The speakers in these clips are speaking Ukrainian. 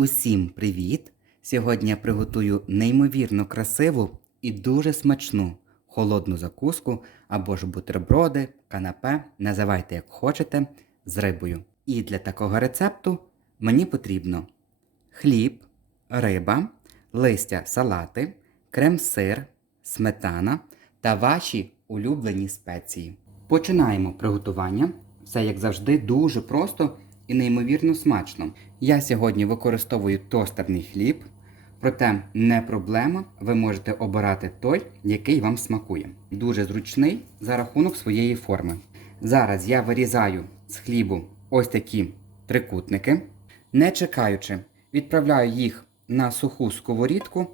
Усім привіт! Сьогодні я приготую неймовірно красиву і дуже смачну холодну закуску або ж бутерброди, канапе, називайте як хочете, з рибою. І для такого рецепту мені потрібно хліб, риба, листя салати, крем-сир, сметана та ваші улюблені спеції. Починаємо приготування. Все як завжди дуже просто і неймовірно смачно. Я сьогодні використовую тостерний хліб, проте не проблема, ви можете обирати той, який вам смакує. Дуже зручний за рахунок своєї форми. Зараз я вирізаю з хлібу ось такі трикутники. Не чекаючи, відправляю їх на суху сковорідку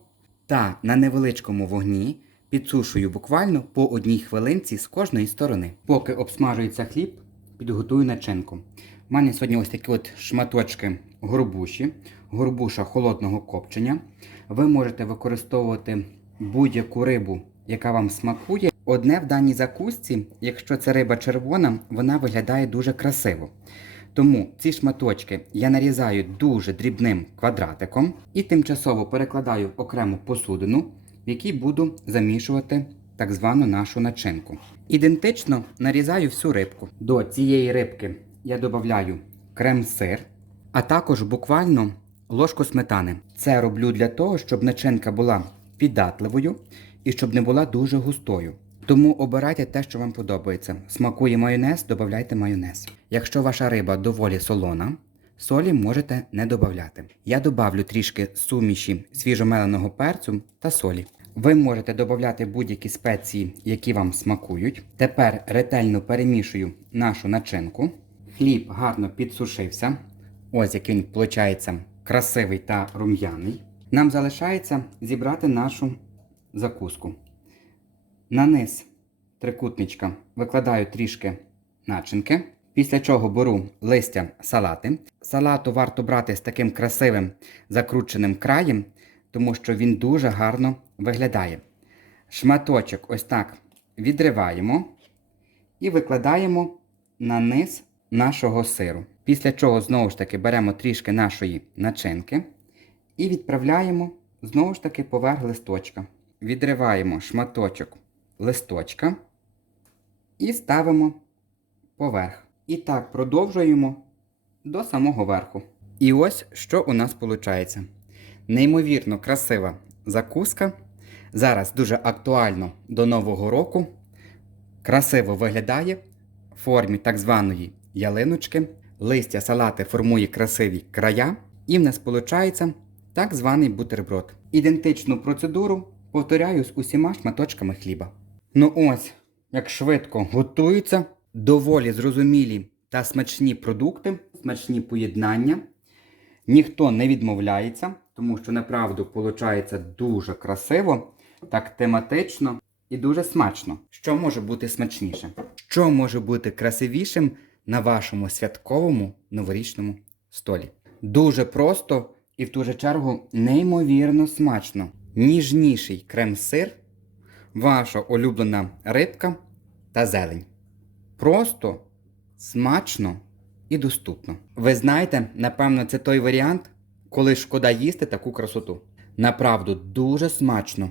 та на невеличкому вогні підсушую буквально по одній хвилинці з кожної сторони. Поки обсмажується хліб, підготую начинку. У мене сьогодні ось такі от шматочки горбуші, горбуша холодного копчення. Ви можете використовувати будь-яку рибу, яка вам смакує. Одне в даній закусці, якщо це риба червона, вона виглядає дуже красиво. Тому ці шматочки я нарізаю дуже дрібним квадратиком і тимчасово перекладаю в окрему посудину, в якій буду замішувати так звану нашу начинку. Ідентично нарізаю всю рибку. До цієї рибки я додаю крем-сир, а також буквально ложку сметани. Це роблю для того, щоб начинка була піддатливою і щоб не була дуже густою. Тому обирайте те, що вам подобається. Смакує майонез, додавайте майонез. Якщо ваша риба доволі солона, солі можете не додавати. Я добавлю трішки суміші свіжомеленого перцю та солі. Ви можете додати будь-які спеції, які вам смакують. Тепер ретельно перемішую нашу начинку. Хліб гарно підсушився. Ось який він виходить красивий та рум'яний. Нам залишається зібрати нашу закуску. На низ трикутничка викладаю трішки начинки, після чого беру листя салати. Салату варто брати з таким красивим закрученим краєм, тому що він дуже гарно виглядає. Шматочок ось так відриваємо і викладаємо на низ нашого сиру. Після чого знову ж таки беремо трішки нашої начинки і відправляємо знову ж таки поверх листочка. Відриваємо шматочок листочка і ставимо поверх. І так продовжуємо до самого верху. І ось що у нас виходить. Неймовірно красива закуска. Зараз дуже актуально до Нового року. Красиво виглядає в формі так званої ялиночки. Листя салати формує красиві края, і в нас виходить так званий бутерброд. Ідентичну процедуру повторяю з усіма шматочками хліба. Ну ось, як швидко готуються доволі зрозумілі та смачні продукти, смачні поєднання. Ніхто не відмовляється, тому що направду виходить дуже красиво, так тематично і дуже смачно. Що може бути смачніше? Що може бути красивішим на вашому святковому новорічному столі? Дуже просто і в ту же чергу неймовірно смачно. Ніжніший крем-сир, ваша улюблена рибка та зелень. Просто смачно і доступно. Ви знаєте, напевно, це той варіант, коли шкода їсти таку красоту. Направду дуже смачно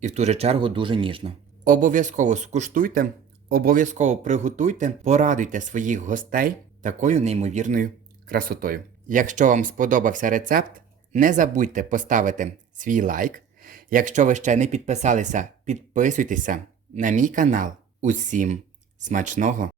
і в ту же чергу дуже ніжно. Обов'язково скуштуйте, обов'язково приготуйте, порадуйте своїх гостей такою неймовірною красотою. Якщо вам сподобався рецепт, не забудьте поставити свій лайк. Якщо ви ще не підписалися, підписуйтеся на мій канал. Усім смачного!